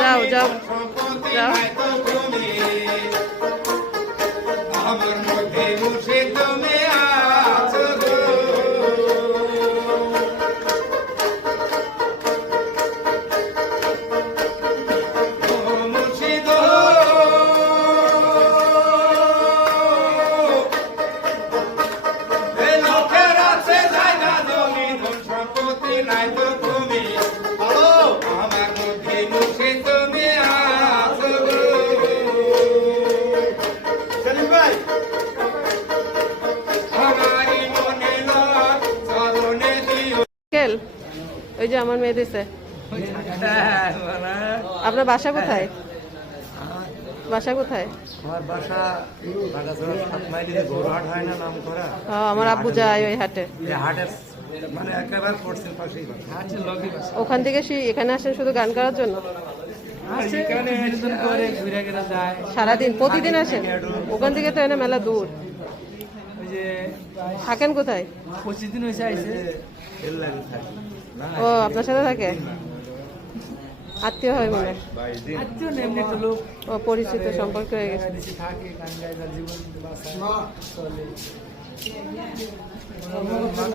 যাও যাও যাও ওই যে আমার মেয়ে দিছে। আপনার বাসা কোথায়? বাসা কোথায়? আমার বাসা হয় না নাম করা। আমার আব্বু যায় ওই হাটে। হাটের মানে একেবারে পশ্চিম পাশেই ওখান থেকে এখানে আসেন শুধু গান করার জন্য? সারাদিন প্রতিদিন আসেন? ওখান থেকে তো এনে মেলা দূর। থাকেন কোথায়? 25 দিন হয়েছে আইছে। ও আপনার সাথে থাকে? আত্মীয় হয় মনে? আত্মীয় না, এমনি একটা লোক। ও পরিচিত সম্পর্ক হয়ে গেছে। থাকে গান গায়, জীবন বাঁচায়।